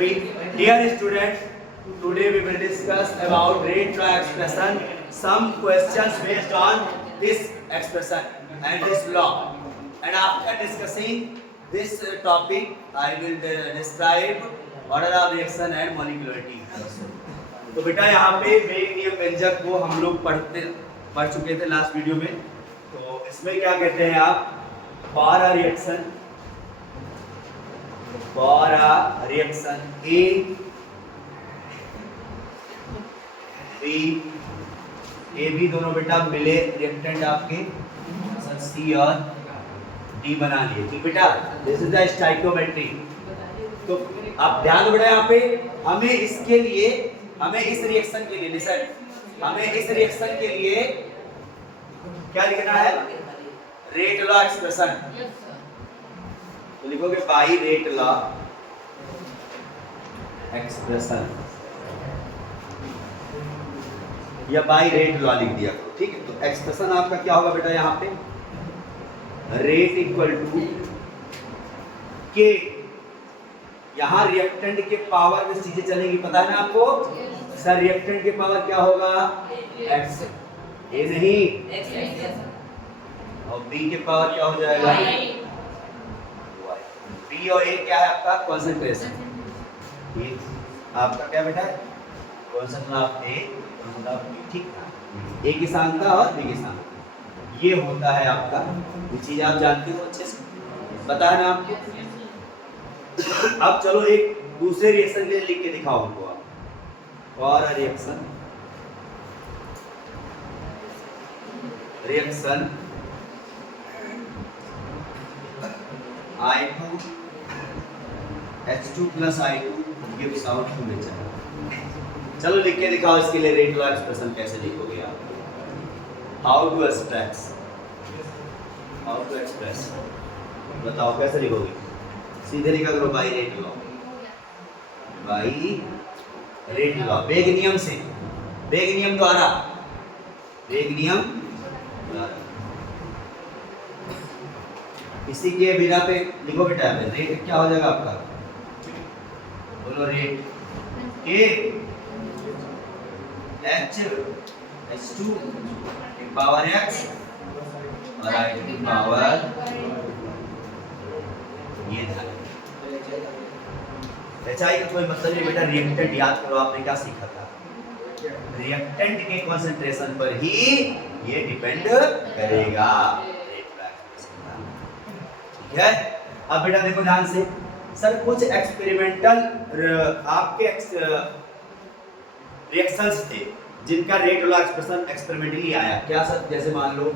सभी। Dear students, today we will discuss about rate law expression, some questions based on this expression and this law. And after discussing this topic, I will describe order of reaction and molecularity. तो बेटा यहाँ पे वेग नियम व्यंजक को हम लोग पढ़ चुके थे लास्ट वीडियो में। तो इसमें क्या कहते हैं आप, for a reaction A B दोनों बेटा मिले रिएक्टेंट आपके सी और डी बना लिए, ठीक बेटा। This is the stoichiometry. तो आप ध्यान दो बेटा, यहाँ पे हमें इसके लिए, हमें इस रिएक्शन के लिए, लिसन, हमें इस रिएक्शन के लिए क्या लिखना है, रेट लॉ एक्सप्रेशन। तो लिखोगे बाई रेट लॉ एक्सप्रेशन या बाई रेट लॉ लिख दिया, ठीक है। तो एक्सप्रेशन आपका क्या होगा बेटा, यहाँ पे रेट इक्वल टू के, यहाँ रिएक्टेंट के पावर में चीजें चलेंगी, पता है ना आपको सर। रिएक्टेंट के पावर क्या होगा, एक्स, ए नहीं, और बी के पावर क्या हो जाएगा, बी और ए क्या है आपका कॉन्सेंट्रेशन। ये आपका क्या बेटा है, concentration of A, concentration of B, ठीक। ए की सांद्रता और बी की सांद्रता, ये होता है आपका। ये चीज आप जानते हो अच्छे से, पता है ना आपको। अब चलो एक दूसरे रिएक्शन के लिए लिख के दिखाओ हमको आप। For a reaction I2 H2 plus I2 gives out to nature। चलो लिख के दिखाओ इसके लिए रेट लॉ एक्सप्रेशन कैसे लिखोगे आप। हाउ टू एक्सप्रेस, बताओ कैसे लिखोगे। सीधे लिखा करो बाई रेट लॉ, वेग नियम से, वेग नियम द्वारा, वेग नियम द्वारा। इसी के बिना पे लिखो बेटा, रेट क्या हो जाएगा आपका, बोलो रेट के H2 पावर x और I2 पावर ये था। एचआई का कोई मतलब नहीं बेटा। रिएक्टेंट याद करो, आपने क्या सीखा था, रिएक्टेंट के कंसंट्रेशन पर ही ये डिपेंड करेगा, ठीक है। अब बेटा देखो ध्यान से, सर कुछ एक्सपेरिमेंटल आपके रिएक्शंस थे जिनका रेट लॉ एक्सप्रेशन एक्सपेरिमेंटली आया। क्या सर, जैसे मान लो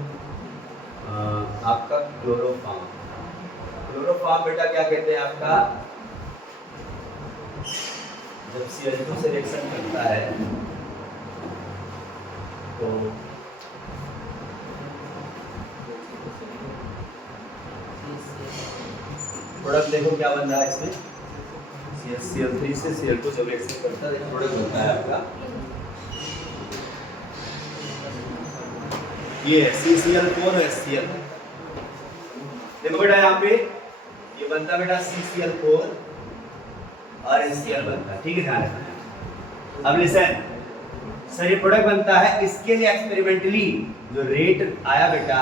आपका क्लोरोफॉर्म बेटा क्या कहते हैं आपका, जब Cl2 से रिएक्शन करता है तो प्रोडक्ट देखो क्या बन रहा है इसमें, Cl3 से Cl2 जब रिएक्शन करता है प्रोडक्ट बनता है आपका ये CCl4 और HCl। देखो बेटा यहाँ पे ये बनता बेटा CCl4 और HCl बनता है, ठीक है, ध्यान रखना। अब लिसन, सर ये प्रोडक्ट बनता है, इसके लिए एक्सपेरिमेंटली जो रेट आया बेटा,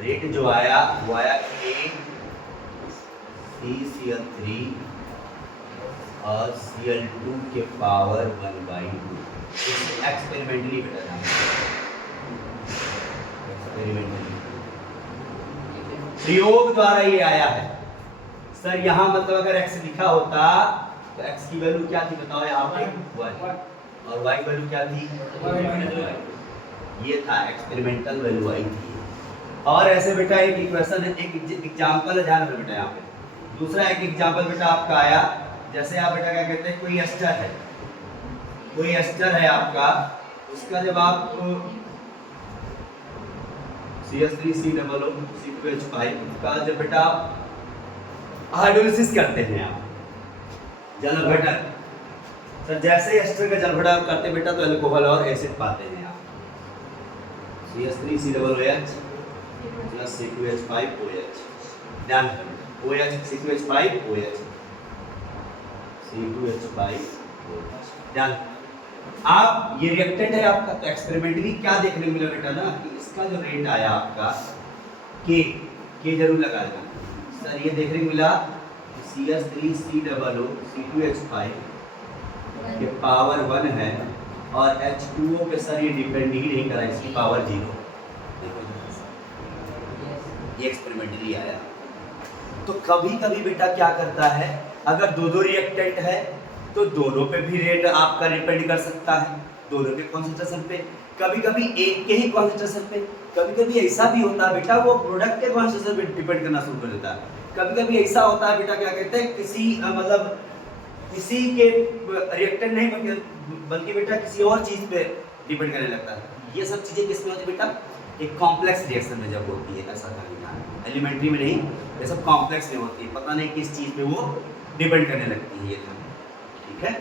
रेट जो आया वो आया CCl3 और Cl2 के पावर 1/2। एक्सपेरिमेंटली बेटा, प्रयोग द्वारा ये आया है सर। यहाँ मतलब अगर x लिखा होता तो x की वैल्यू क्या थी बताओ, यहाँ पे 1 और y वैल्यू क्या थी, ये था एक्सपेरिमेंटल वैल्यू आई थी। और ऐसे बेटा एक इक्वेशन है, एक एग्जांपल है, ध्यान रखो बेटा यहाँ पे। दूसरा एक एग्जांपल बेटा आपका आया, जैसे आप बेटा क्या कहते हैं, कोई एस्टर है आपका, उसका जब आप CH3COO C2H5 का जब बेटा हाइड्रोलिसिस करते हैं आप, जल घटन, सर जैसे एस्टर का जल घटन करते बेटा तो अल्कोहल और एसिड पाते हैं आप, CH3COOH प्लस C2H5OH, ध्यान रखना OH C2H5OH। बाई ध्यान। आप ये रिएक्टेंट है आपका, तो एक्सपेरिमेंटली क्या देखने को मिला बेटा ना कि इसका जो रेट आया आपका के जरूर लगा देना सर। ये देखने को मिला CH3COO C2H5 के पावर 1 है और H2O पे सर ये डिपेंड ही नहीं करा, इसकी पावर 0। ये एक्सपेरिमेंटली आया। तो कभी कभी बेटा क्या करता है, अगर दो रिएक्टेंट है तो दोनों पे भी रेट आपका डिपेंड कर सकता है, दोनों के कॉन्सेंट्रेशन पे, कभी कभी एक के ही कॉन्सेंट्रेशन पे। कभी कभी ऐसा भी होता है बेटा वो प्रोडक्ट के कॉन्सेंट्रेशन पे डिपेंड करना शुरू कर देता है। कभी कभी ऐसा होता है बेटा, क्या कहते हैं, किसी मतलब किसी के रिएक्टेंट नहीं बल्कि बेटा किसी और चीज पे डिपेंड करने लगता है। ये सब चीजें किसमें होती है बेटा, एक कॉम्प्लेक्स रिएक्शन में जब होती है, ऐसा करना एलिमेंट्री में नहीं, ये सब कॉम्प्लेक्स में होती है, पता नहीं किस चीज पे वो डिपेंड करने लगती है ये सब। ठीक है,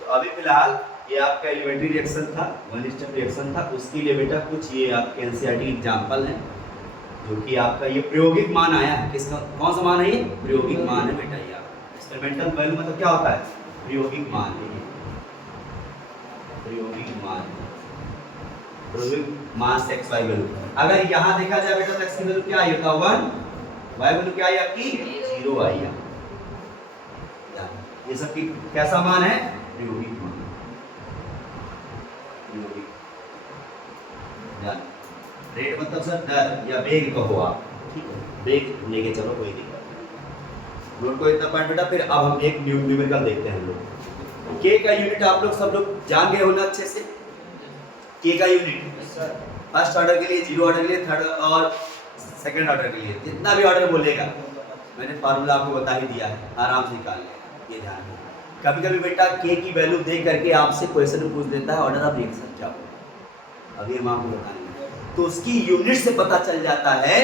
तो अभी फिलहाल ये आपका एलिमेंट्री रिएक्शन था, वन स्टेप रिएक्शन था, उसके लिए बेटा कुछ ये आपके एनसीईआरटी एग्जांपल हैं जो कि आपका ये प्रायोगिक मान आया है। किसका, कौन सा मान है ये? प्रायोगिक मान है बेटा। ये एक्सपेरिमेंटल वैल्यू मतलब क्या होता है? प्रायोगिक मान है। प्रायोगिक मान, प्रायोगिक मास एक्स वाई वैल्यू। अगर यहाँ देखा जाए बेटा तो एक्स की वैल्यू क्या आई होता है 1, वाई वैल्यू क्या आई आपकी 0 आई है। ये सब की कैसा मान है? प्रायोगिक मान। रेट मतलब सर दर या वेग कहो आप, ठीक है, वेग लेके चलो, कोई दिक्कत नहीं। नोट को इतना पॉइंट बेटा। फिर अब हम एक न्यूमेरिकल देखते हैं हम लोग। के का यूनिट आप लोग सब लोग जान गए हो ना अच्छे से? के का यूनिट फर्स्ट ऑर्डर के लिए, 0 ऑर्डर के लिए, थर्ड और सेकंड ऑर्डर के लिए, जितना भी ऑर्डर बोलेगा मैंने फार्मूला आपको बता ही दिया है, आराम से निकाल लेगा, ये ध्यान रखना। कभी कभी बेटा के की वैल्यू दे करके आपसे क्वेश्चन पूछ देता है ऑर्डर ऑफ रिएक्शन क्या हो, अभी हम आपको बताएंगे। तो उसकी यूनिट से पता चल जाता है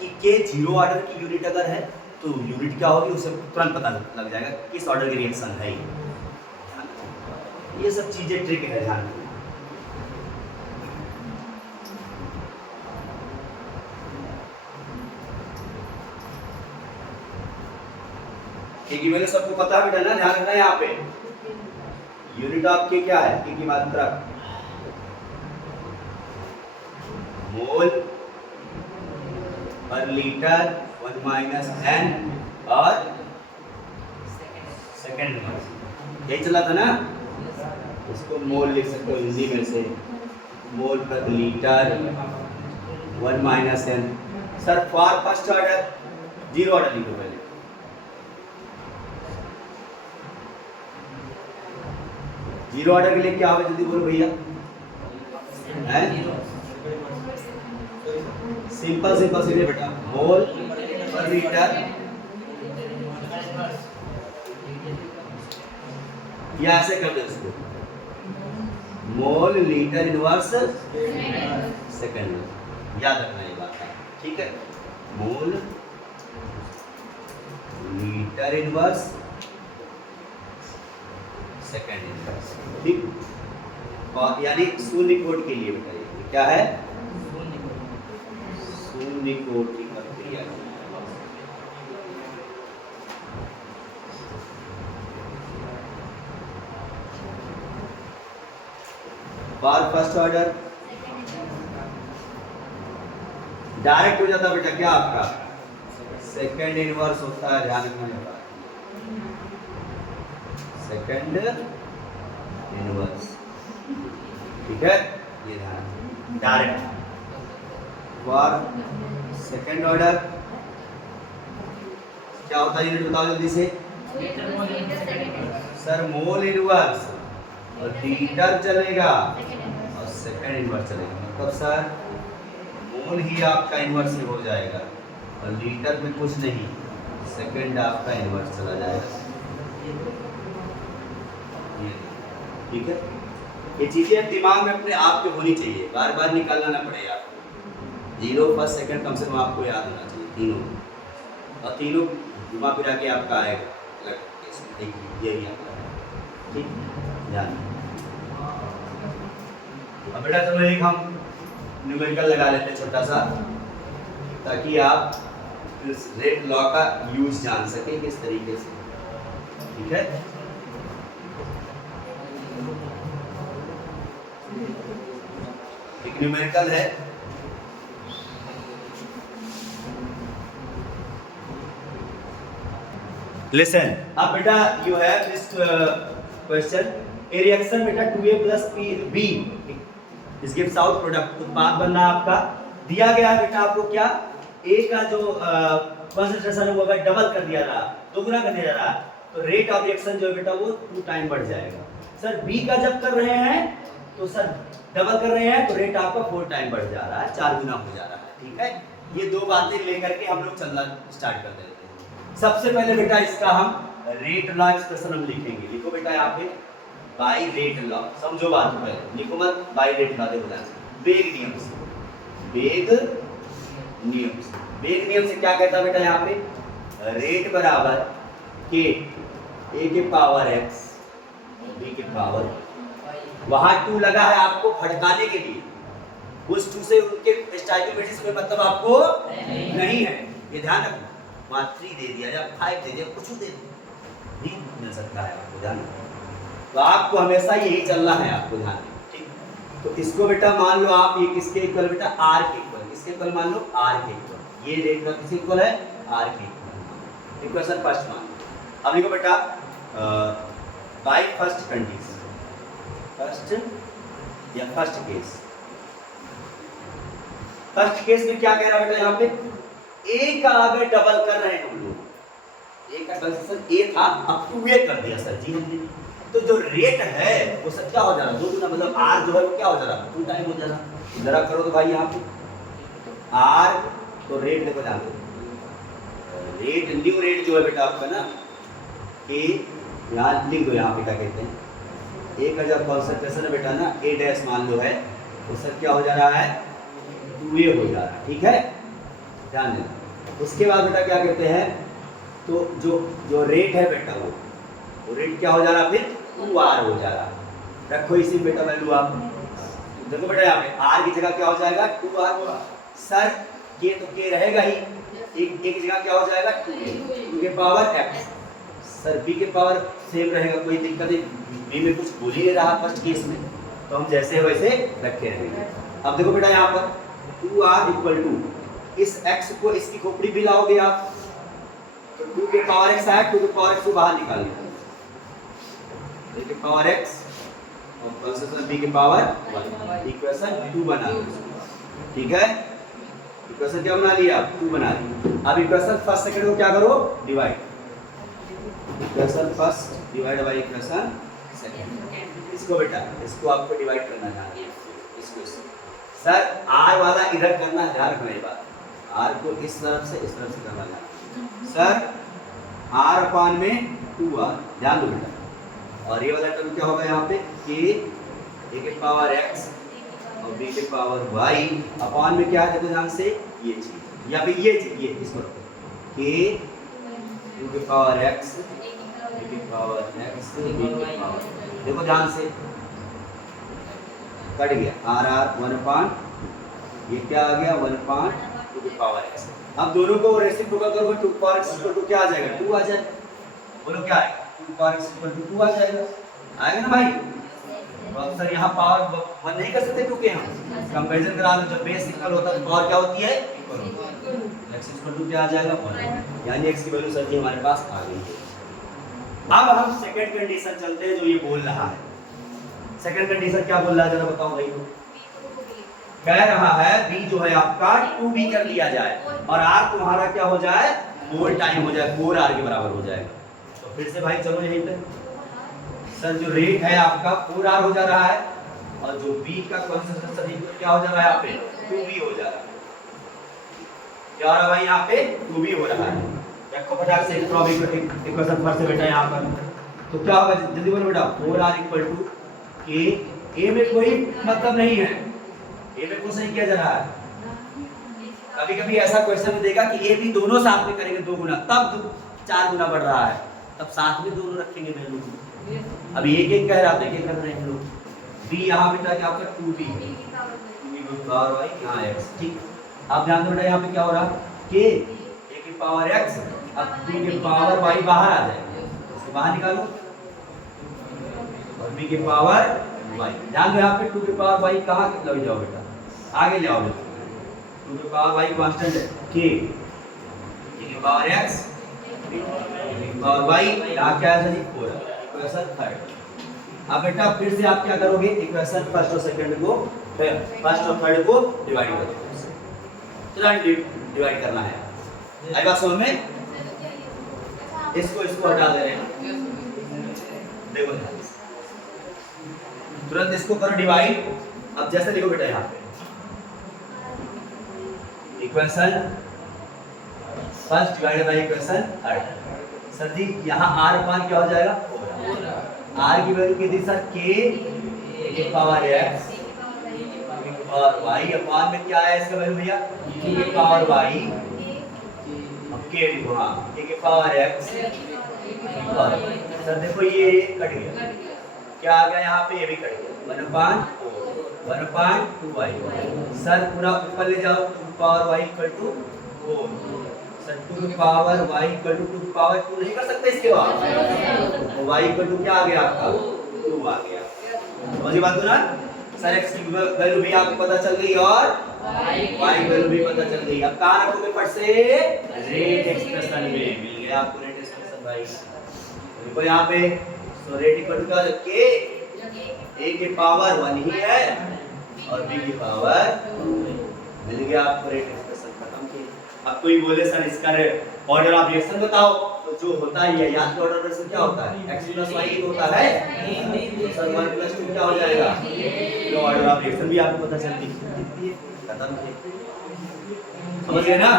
कि के 0 ऑर्डर की यूनिट अगर है तो यूनिट क्या होगी, उसे तुरंत पता लग जाएगा किस ऑर्डर की रिएक्शन है। ये सब चीजें ट्रिक है, ध्यान रखना। के की वैल्यू सबको पता है बेटा ना, ध्यान रखना। यहाँ पे यूनिट ऑफ के क्या है? के की मात्रा मोल पर लीटर 1 माइनस n और सेकेंड नंबर, यही चला था ना। इसको मोल लिख सकते हो हिंदी में से, मोल पर litre 1 minus n। Sir for first order 0 order लिखो पहले। जीरो ऑर्डर के लिए क्या होगा जल्दी बोलो भैया? सिंपल सिंपल सीधे बेटा, मोल पर लीटर या ऐसे कर दो इसको, मोल लीटर इनवर्स सेकंड। याद रखना ये बात, ठीक है? Mole litre inverse second inverse, ठीक। यानी शून्य कोट के लिए बेटा ये क्या है? शून्य कोट की प्रक्रिया। बार फर्स्ट ऑर्डर डायरेक्ट हो जाता बेटा क्या आपका? सेकंड इनवर्स होता है, ध्यान रखना। सेकंड इनवर्स, ठीक है, ये ध्यान। डायरेक्ट फॉर सेकंड ऑर्डर क्या होता है? यूनिट बताओ जल्दी से। सर मोल इनवर्स और लीटर चलेगा और सेकंड इनवर्स चलेगा, मतलब सर मोल ही आपका इनवर्स में हो जाएगा और लीटर में कुछ नहीं, सेकंड आपका इनवर्स चला जाएगा, ठीक है। ये चीजें दिमाग में अपने आप के होनी चाहिए, बार बार निकालना ना पड़े आपको। 0 फर्स्ट सेकंड कम से कम आपको याद होना चाहिए तीनों, और तीनों घुमा फिरा के आपका आएगा यही आपका, ठीक, ध्यान। अब बेटा चलो एक हम न्यूमेरिकल लगा लेते हैं छोटा सा, ताकि आप इस रेट लॉ का यूज जान सकें किस तरीके से, ठीक है। न्यूमेरिकल है। Listen, अब बेटा you have this question. A reaction बेटा 2A plus B this gives out product, उत्पाद बनना है आपका। दिया गया है बेटा आपको क्या, A का जो कंसंट्रेशन है वो अगर डबल कर दिया रहा, दोगुना कर दिया रहा, तो रेट ऑफ रिएक्शन जो है बेटा वो 2 टाइम बढ़ जाएगा। सर B का जब कर रहे हैं तो सर डबल कर रहे हैं तो रेट आपका 4 टाइम बढ़ जा रहा है, 4 गुना हो जा रहा है। ठीक है, ये दो बातें लेकर के हम लोग चलना स्टार्ट कर देते हैं। सबसे पहले बेटा इसका हम रेट लॉ एक्सप्रेशन हम लिखेंगे। लिखो बेटा यहाँ पे बाय रेट लॉ, समझो बात को, पहले लिखो मत, बाय रेट लॉ। देखो वेग नियम से, वेग नियम से, वेग नियम से क्या कहता है बेटा यहाँ पे, रेट बराबर के ए के पावर एक्स बी के पावर, वहां 2 लगा है आपको भड़काने के लिए, उस 2 से उनके स्टाइकोमेट्रिक में मतलब आपको नहीं है, ये ध्यान रखना। वहाँ 3 दे दिया या 5 दे दिया, कुछ दे दिया, नहीं मिल सकता है आपको, ध्यान। तो आपको हमेशा यही चलना है, आपको ध्यान। ठीक, तो इसको बेटा मान लो आप, ये किसके इक्वल बेटा, आर के इक्वल, किसके इक्वल मान लो, आर के इक्वल। ये रेट किसके इक्वल है, आर के इक्वल। इक्वेशन फर्स्ट मान लो। अब लिखो बेटा बाय फर्स्ट कंडीशन, फर्स्ट या फर्स्ट केस, फर्स्ट केस में क्या कह रहा है बेटा यहाँ पे, ए का अगर डबल कर रहे हैं हम लोग, ए का कंसेशन ए था, अब 2A कर दिया सर जी हमने, तो जो रेट है वो सर क्या हो जा रहा है, 2 गुना, मतलब आर जो है वो क्या हो जा रहा है, 2 टाइम हो जा रहा है। जरा करो तो भाई यहाँ पे आर, तो रेट देखो ध्यान दो, रेट न्यू रेट जो है बेटा आपका ना, कि यहाँ लिख दो, यहाँ पे क्या कहते हैं, ए का जब कॉन्सेंट्रेशन है बेटा ना, ए डैश मान लो है, तो सर क्या हो जा रहा है, 2A हो जा रहा है। ठीक है, ध्यान देना। उसके बाद बेटा क्या कहते हैं, तो जो रेट है बेटा वो रेट क्या हो जा रहा है, फिर 2R हो जा रहा है। रखो इसी बेटा वैल्यू आप, देखो बेटा यहाँ पे R की जगह क्या हो जाएगा, 2R होगा। सर ये तो K रहेगा ही, एक जगह क्या हो जाएगा, 2 के पावर X। सर B के पावर सेम रहेगा, कोई दिक्कत नहीं, B में कुछ बोल ही नहीं रहा फर्स्ट केस में, तो हम जैसे वैसे रखे रहेंगे। अब देखो बेटा यहाँ पर 2R इक्वल टू, इस x को इसकी खोपड़ी भी लाओगे आप, तो 2 के पावर x आया, 2 के पावर x को बाहर निकाल लिया, a के पावर x और कंसेशन b के पावर 1, इक्वेशन 2 बना लिया। ठीक है, इक्वेशन क्या बना लिया, 2 बना लिया। अब इक्वेशन फर्स्ट सेकंड को क्या करो, divide, equation first divide by equation second. इसको बेटा, इसको आपको डिवाइड करना है, इसको सर r वाला इधर करना है, ध्यान रखना ये बात, R को इस तरफ से करना है सर, R अपान में 2R, ध्यान दो बेटा। और ये वाला टर्म क्या होगा यहाँ पे, K A के पावर X और B के पावर Y अपान में क्या है, देखो ध्यान से, ये चीज या फिर ये चीज, ये इसको रखो, K 2 के पावर X A के पावर X B के पावर, देखो ध्यान से, कट गया R 1 अपान, ये क्या आ गया, 1 अपान 2 की पावर x। अब दोनों को रेसिप्रोकल करोगे, 2 पावर x इक्वल टू क्या आ जाएगा, 2 आ जाएगा। बोलो क्या है, 2 पावर x इक्वल टू 2 आ जाएगा, आएगा ना भाई। तो अब सर यहाँ पावर 1 नहीं कर सकते, क्योंकि हम कंपैरिजन करा लो, जब बेस इक्वल होता है तो पावर क्या होती है, इक्वल होती है। x इक्वल टू क्या आ जाएगा, 1, यानी x की वैल्यू सर जी हमारे पास आ गई है। अब हम सेकंड कंडीशन चलते हैं, जो ये बोल रहा है। सेकंड कंडीशन क्या बोल रहा है, जरा बताओ भाई। कह रहा है B जो है आपका 2B कर लिया जाए और R तुम्हारा क्या हो जाए, 4 टाइम हो जाए, 4R के बराबर हो जाएगा। तो फिर से भाई चलो यहीं पे, सर जो रेट है आपका 4R हो जा रहा है, और जो B का कंसंट्रेशन क्या हो जा रहा है यहाँ पे, 2B हो जा रहा है। क्या हो रहा है भाई यहाँ पे, 2B हो रहा है। रखो फटाक से इक्वेशन फर्स्ट से बेटा यहाँ पर, तो क्या होगा, जल्दी बोलो बेटा, 4R equal to K, A में कोई मतलब नहीं है, ए में कुछ नहीं किया जा रहा है। कभी कभी ऐसा क्वेश्चन देगा कि ए भी दोनों साथ में करेंगे 2 गुना, तब 4 गुना बढ़ रहा है, तब साथ में दोनों रखेंगे वैल्यू। अभी एक एक कह रहा था, एक रख रहे हैं लोग। बी यहाँ बेटा क्या होगा, 2b पावर y यहाँ x। ठीक, अब ध्यान दो बेटा यहाँ पे क्या हो रहा है, k a की पावर x, अब b की पावर y बाहर आ जाएगा, इसको बाहर निकालो, और b की पावर y। ध्यान दो यहाँ पे 2 की पावर y कहाँ लग जाओ बेटा, आगे ले आओ। 2 की पावर y कांस्टेंट है k, k की पावर x, k की पावर y, यहाँ क्या है जी 4, इक्वेशन थर्ड। अब बेटा फिर से आप क्या करोगे, इक्वेशन फर्स्ट और सेकंड को, फर्स्ट और थर्ड को डिवाइड कर दो। चलो डिवाइड करना है, आई बात समझ में? इसको हटा दे रहे हैं, देखो तुरंत इसको करो डिवाइड। अब जैसे देखो बेटा यहाँ पे equation first divided by equation third. Sir ji यहाँ r अपान क्या हो जाएगा, r की वैल्यू कितनी सर, k की पावर x और y अपान में क्या है इसका वैल्यू भैया, k की पावर y, अब k लिखो, हाँ k की पावर x। और सर देखो ये कट गया, क्या आ गया यहाँ पे, ये भी कट गया, 1/2y। सर पूरा ऊपर ले जाओ, 2 power y equal to 4। Sir 2 power y equal to 2 power 2 नहीं कर सकते इसके बाद, तो y इक्वल टू क्या आ गया आपका, 2 आ गया। समझी बात ना सर? x की वैल्यू भी आपको पता चल गई और y की वैल्यू भी पता चल गई। अब कहां रखोगे फट से, रेट एक्सप्रेशन में मिल गया आपको रेट एक्सप्रेशन भाई। देखो यहाँ पे सो रेट इक्वल टू क्या, k, a की पावर 1 ही है और b की पावर मिल गया आपको रेट एक्सप्रेशन खत्म की। अब कोई बोले सर इसका ऑर्डर ऑफ रिएक्शन बताओ, तो जो होता है याद ऑर्डर रिएक्शन क्या होता है, x + y होता है, सर 1 + 2 क्या हो जाएगा, तो ऑर्डर ऑफ रिएक्शन भी आपको पता चल गई, खत्म की। समझ गए ना?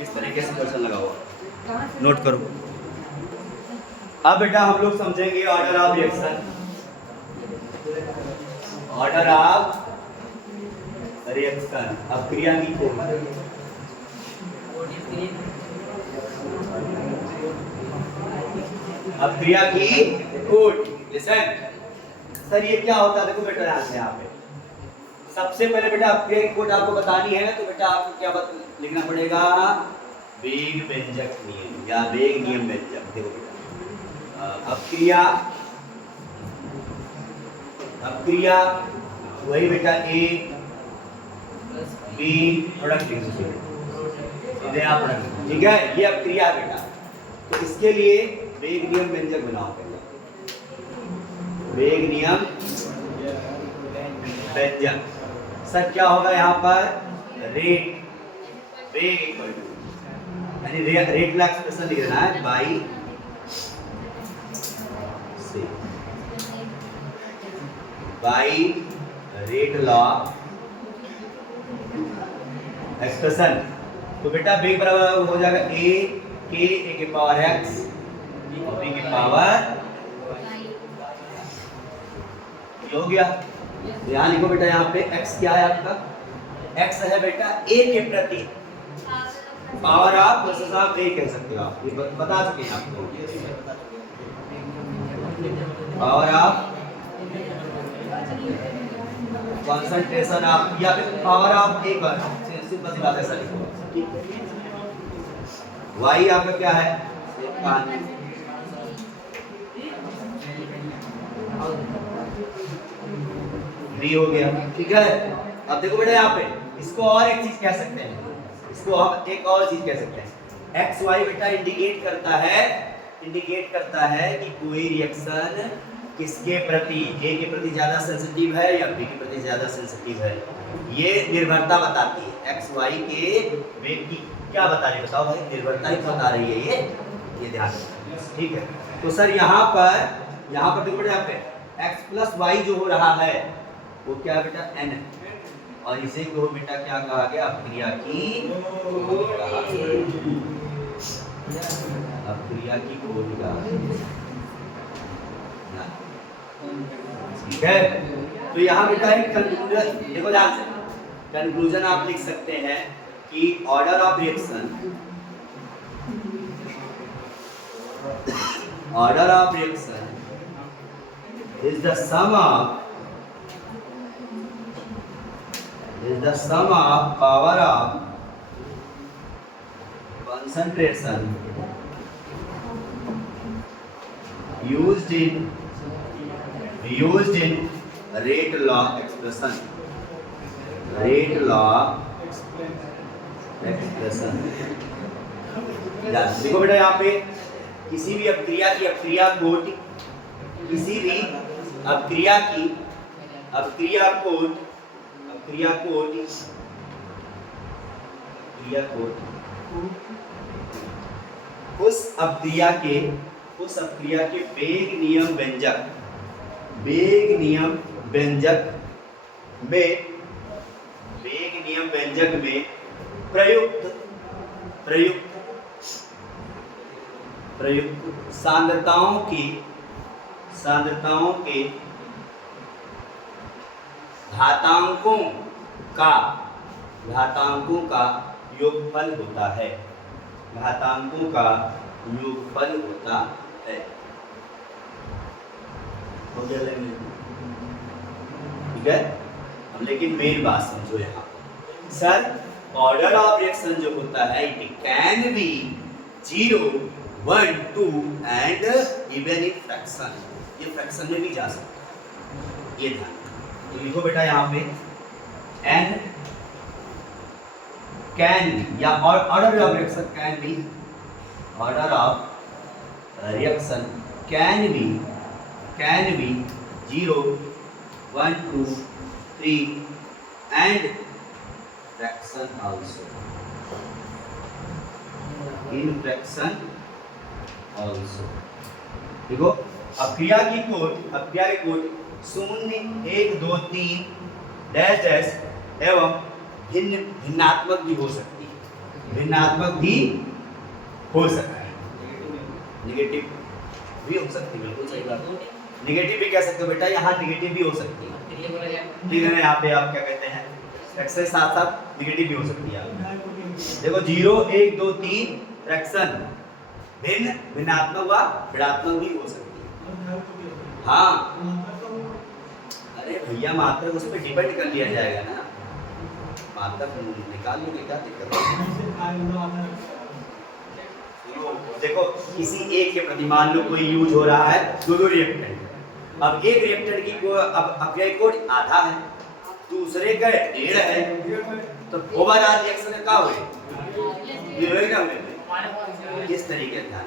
इस तरीके से क्वेश्चन लगा हुआ, नोट करो। अब बेटा हम लोग समझेंगे order of reaction. Order of reaction, अब क्रिया की कोड, अब क्रिया की कोड। लिसन सर ये क्या होता है, देखो बेटा यहाँ पे सबसे पहले बेटा अब क्रिया की कोड आपको बतानी है, तो बेटा आपको क्या लिखना पड़ेगा, वेग व्यंजक नियम या वेग नियम व्यंजक। देखो बेटा अब क्रिया वही बेटा a b प्रोडक्ट लिख दीजिए, आप ठीक है, ये अब क्रिया है बेटा। तो इसके लिए वेग नियम व्यंजक बनाओ पहले, वेग नियम व्यंजक। सर क्या होगा यहाँ पर, रेट वेग इक्वल टू, यानी रेट का एक्सप्रेशन लिख देना है by by rate law expression. तो बेटा वेग बराबर हो जाएगा a की पावर x और b की पावर, ये हो गया। ध्यान लिखो बेटा यहाँ पे x क्या है आपका, x है बेटा a के प्रति पावर आप वर्सेस आप a कह सकते हो, आप ये बता चुके हैं आपको, पावर आप कंसंट्रेशन आप, या फिर पावर आप एक बार सिंपल सी बात ऐसा लिखो। y आपका क्या है, d हो गया, ठीक है। अब देखो बेटा यहाँ पे इसको और एक चीज कह सकते हैं, इसको हम एक और चीज कह सकते हैं, एक्स वाई बेटा इंडिकेट करता है कि कोई रिएक्शन किसके प्रति, ए के प्रति ज्यादा सेंसिटिव है या बी के प्रति ज्यादा सेंसिटिव है, ये निर्भरता बताती है। एक्स वाई के वेग की क्या बता रही है, बताओ भाई, निर्भरता ही बता रही है ये ध्यान रखना, ठीक है। तो सर यहाँ पर देखो यहाँ पे x + y जो हो रहा है वो क्या है बेटा, n है, और इसे को बेटा क्या कहा गया, क्रिया की कोट कहा गया, अब क्रिया की कोट कहा गया, ठीक है। तो यहाँ बेटा एक कंक्लूजन देखो, ध्यान से कंक्लूजन आप लिख सकते हैं कि order of reaction is the sum of power of concentration used in rate law expression, rate law expression. देखो बेटा यहाँ पे किसी भी अपक्रिया की अपक्रिया कोट, किसी भी अपक्रिया की अपक्रिया कोट उस अपक्रिया के वेग नियम व्यंजक में प्रयुक्त सांद्रताओं के घातांकों का योगफल होता है। ठीक है, अब लेकिन मेन बात समझो यहाँ सर, ऑर्डर ऑफ रिएक्शन जो होता है it can be 0, 1, 2 and even in fraction. ये फ्रैक्शन में भी जा सकता है, ये ध्यान तो लिखो बेटा यहाँ पे n कैन बी या order of reaction can be 0, 1, 2, 3 and fraction also in fraction also। देखो अपक्रिया की कोट 0, 1, 2, 3 डैश एवं भिन्नात्मक भी हो सकती है, नेगेटिव भी हो सकती है, बिल्कुल सही बात। नेगेटिव भी कह सकते हो बेटा, यहाँ नेगेटिव भी हो सकती है, ठीक है ना। यहाँ पे आप क्या कहते हैं, फ्रैक्शन साथ साथ नेगेटिव भी हो सकती है। देखो 0, 1, 2, 3 फ्रैक्शन भिन्नात्मक व ऋणात्मक भी हो सकती है। हाँ अरे भैया मात्रक उस पर डिपेंड कर लिया जाएगा ना, मात्रक निकाल लेंगे, क्या दिक्कत है। देखो किसी एक के प्रति मान लो कोई यूज हो रहा है दो रिएक्टेंट, अब एक रिएक्टेंट की अपक्रिया कोट आधा है, दूसरे का 1.5 है, तो ओवरऑल रिएक्शन क्या हुए, इस तरीके से ध्यान,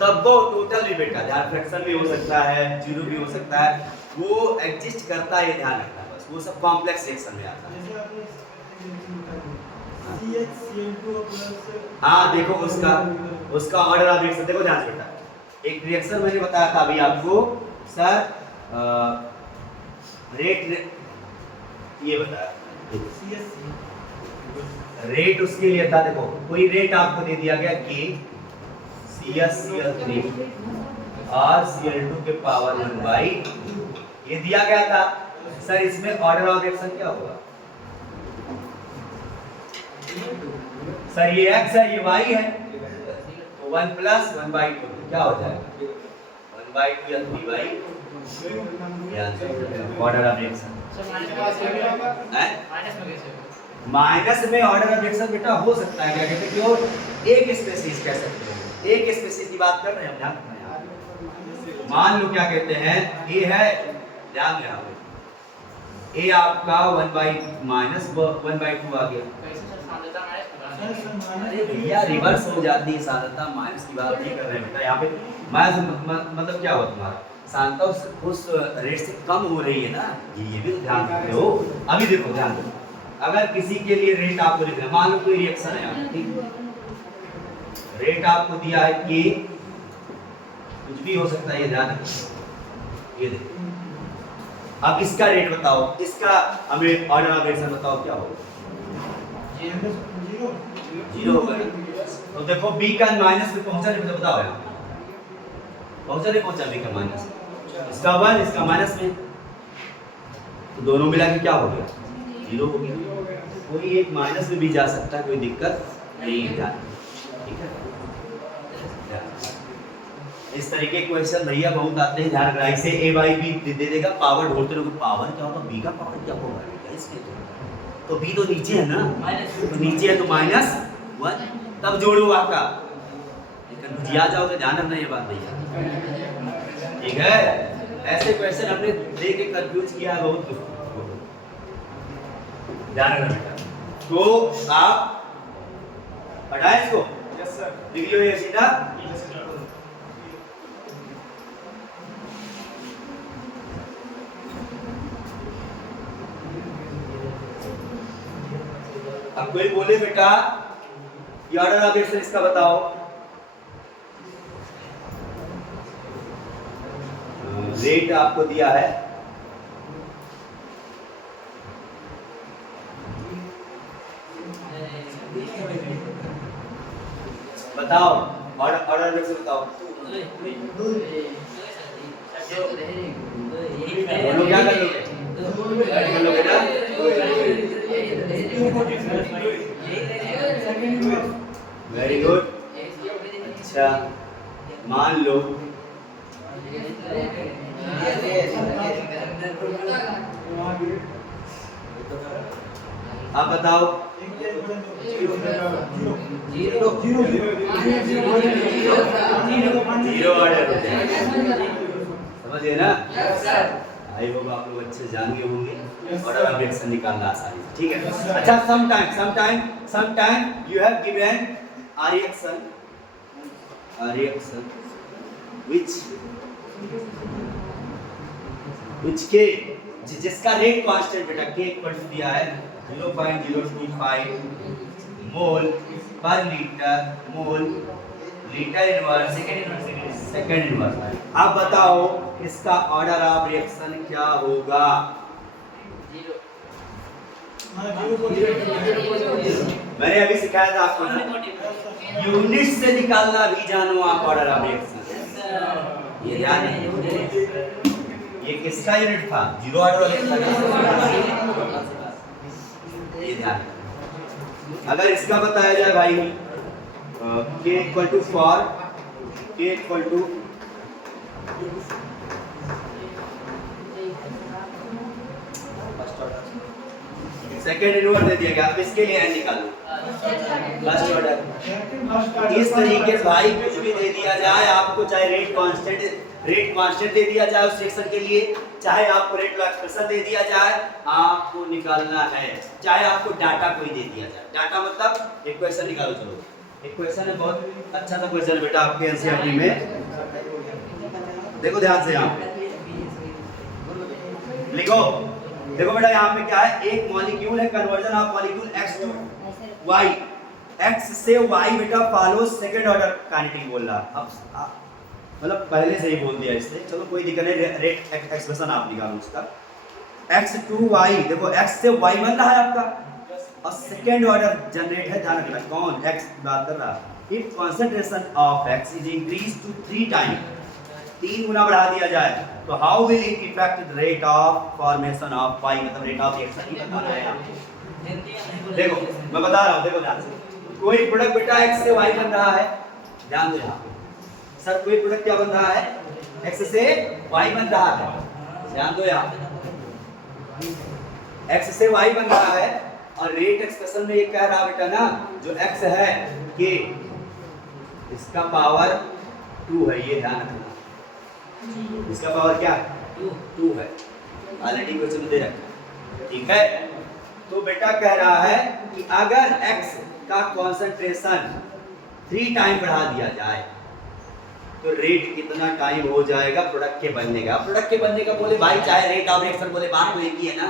तब वो टोटल भी बेटा ध्यान, फ्रैक्शन भी हो सकता है, 0 भी हो सकता है, वो एग्जिस्ट करता है, ये ध्यान रखना बस, वो सब कॉम्प्लेक्स रिएक्शन में आता है। हाँ देखो उसका ऑर्डर ऑफ रिएक्शन देखो ध्यान से बेटा, एक रिएक्शन मैंने बताया था अभी आपको सर, रेट ये बताया, रेट उसके लिए था। देखो कोई रेट आपको दे दिया गया K CsCl3 और Cl2 के पावर 1/, ये दिया गया था सर, इसमें ऑर्डर ऑफ रिएक्शन क्या होगा सर, ये x है ये y है, तो 1 + 1/2 क्या हो जाएगा 1/2 या 3/, ऑर्डर ऑफ रिएक्शन माइनस में ऑर्डर ऑफ रिएक्शन बेटा हो सकता है, क्या कहते हैं, क्यों एक स्पेसीज कह सकते हो, एक स्पेसीज की बात कर रहे हैं हम, ध्यान रखना यार। मान लो क्या कहते हैं, ए है, ध्यान देना, ए आपका 1/-1/2 आ गया, अरे भैया रिवर्स हो जाती है सांद्रता, माइनस की बात नहीं कर रहे हैं बेटा यहाँ पे, माइनस मतलब क्या हुआ तुम्हारा सांद्रता उस रेट से कम हो रही है ना, ये भी तो ध्यान रखते हो। अभी देखो ध्यान दो, अगर किसी के लिए रेट आपको लिखना है, मान लो कोई रिएक्शन है आपकी, रेट आपको दिया है कि कुछ भी हो सकता है, ये ध्यान रखो, ये देखो अब इसका रेट बताओ, इसका हमें ऑर्डर ऑफ रिएक्शन बताओ क्या होगा, 0 होगा। तो देखो B का माइनस में पहुंचा नहीं, बताओ यहाँ पहुंचा नहीं पहुंचा, B का माइनस, इसका 1 इसका माइनस में, तो दोनों मिला के क्या हो गया 0 हो गया। कोई एक माइनस में भी जा सकता है, कोई दिक्कत नहीं है, ठीक है। इस तरीके के क्वेश्चन भैया बहुत आते हैं, ध्यान रखना। इसे A/B दे देगा, पावर ढूंढते रहोगे, पावर क्या होगा, B का पावर क्या होगा, इसके तो B तो नीचे है ना, तो नीचे है तो -1, तब जोड़ो आपका, भुजिया जाओगे, ध्यान रखना ये बात भैया, ठीक है। ऐसे क्वेश्चन हमने दे के कंफ्यूज किया है बहुत। ध्यान रखना बेटा। तो आप हटाए इसको, यस सर। लिख लो ये सीधा। अब कोई बोले बेटा ये ऑर्डर ऑफ एक्शन इसका बताओ, रेट आपको दिया है, बताओ ऑर्डर ऑफ एक्शन बताओ। दोनों क्या कर लोगे? कर लोगे ना? Very good. अच्छा मान लो आप बताओ। जीरो ऑर्डर हो जाएगा, समझिए ना? आई होप आप लोग अच्छे जान गए होंगे ऑर्डर ऑफ एक्शन निकालना आसानी से, ठीक है। अच्छा sometime you have given reaction which के जिसका रेट कांस्टेंट बेटा के इक्वल टू दिया है 0.025 मोल पर लीटर इनवर्स सेकंड इनवर्स। अब बताओ इसका ऑर्डर ऑफ रिएक्शन क्या होगा? मैंने अभी सिखाया था आपको ना, यूनिट से निकालना भी जानो आप ऑर्डर ऑफ रिएक्शन। ये ध्यान है, ये किसका यूनिट था? जीरो ऑर्डर ये ध्यान। अगर इसका बताया जाए भाई k equal to four k equal to second inverse दे दिया गया, अब इसके लिए n निकालो फर्स्ट ऑर्डर। इस तरीके से भाई कुछ भी दे दिया जाए आपको, चाहे रेट कांस्टेंट दे दिया जाए उस रिएक्शन के लिए, चाहे आपको रेट लॉ एक्सप्रेशन दे दिया जाए, आपको निकालना है। चाहे आपको डाटा कोई दे दिया जाए, डाटा मतलब एक क्वेश्चन निकालो। चलो एक क्वेश्चन है, बहुत अच्छा सा क्वेश्चन है बेटा आपके एनसीईआरटी में, देखो ध्यान से। यहाँ लिखो, देखो बेटा यहाँ पे क्या है, एक मॉलिक्यूल है, conversion of molecule x to y, x से y बेटा फॉलो सेकंड ऑर्डर काइनेटिक बोल रहा। अब मतलब पहले से ही बोल दिया इसने, चलो कोई दिक्कत नहीं, रेट एक्सप्रेशन आप निकालो उसका। x टू y, देखो x से y बन रहा है आपका, और सेकंड ऑर्डर जनरेट है, ध्यान रखना कौन x बात कर रहा है। If concentration of x is increase to 3 time, 3 गुना बढ़ा दिया जाए, तो how will it effect rate of formation of y, मतलब रेट ऑफ रिएक्शन ही बताना है यहाँ। देखो मैं बता रहा हूँ, देखो ध्यान से, कोई प्रोडक्ट बेटा x से y बन रहा है, ध्यान दो यहाँ सर, कोई प्रोडक्ट क्या बन रहा है, x से y बन रहा है, ध्यान दो यहाँ, x से y बन रहा है, और रेट एक्सप्रेशन में ये कह रहा बेटा ना, जो x है k, इसका पावर 2 है, ये ध्यान रखना, इसका पावर क्या है 2 है, ऑलरेडी क्वेश्चन दे रखा, ठीक है। तो बेटा कह रहा है कि अगर x का कंसंट्रेशन 3 टाइम बढ़ा दिया जाए तो रेट कितना टाइम हो जाएगा प्रोडक्ट के बनने का? प्रोडक्ट के बनने का बोले भाई, चाहे रेट ऑफ रिएक्शन बोले, बात तो एक ही है ना,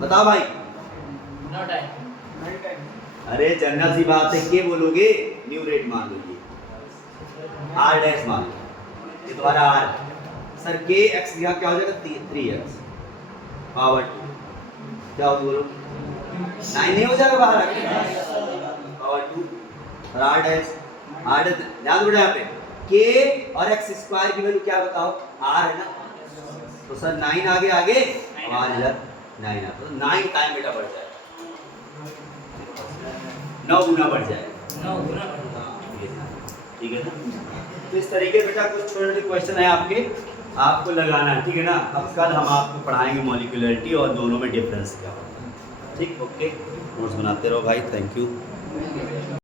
बताओ भाई। अरे जनरल सी बात है, के बोलोगे न्यू रेट मान लीजिए, आर डैश मान लो, ये तुम्हारा आर, सर के एक्स यहाँ क्या हो जाएगा 3x पावर 2, क्या हो बोलो 9 नहीं हो जाएगा बाहर आके पावर 2, और आर डैश ध्यान दो यहाँ पे के और एक्स स्क्वायर की वैल्यू क्या बताओ, आर है ना, तो सर 9 आगे और इधर 9 आता, तो 9 टाइम बेटा बढ़ जाएगा, 9 गुना बढ़ जाएगा, 9 गुना, ठीक है ना। तो इस तरीके बेटा कुछ छोटे छोटे क्वेश्चन है आपके, आपको लगाना है, ठीक है ना। अब कल हम आपको पढ़ाएंगे मॉलिक्यूलरिटी और दोनों में डिफरेंस क्या होता है, ठीक, ओके। नोट्स बनाते रहो भाई, थैंक यू।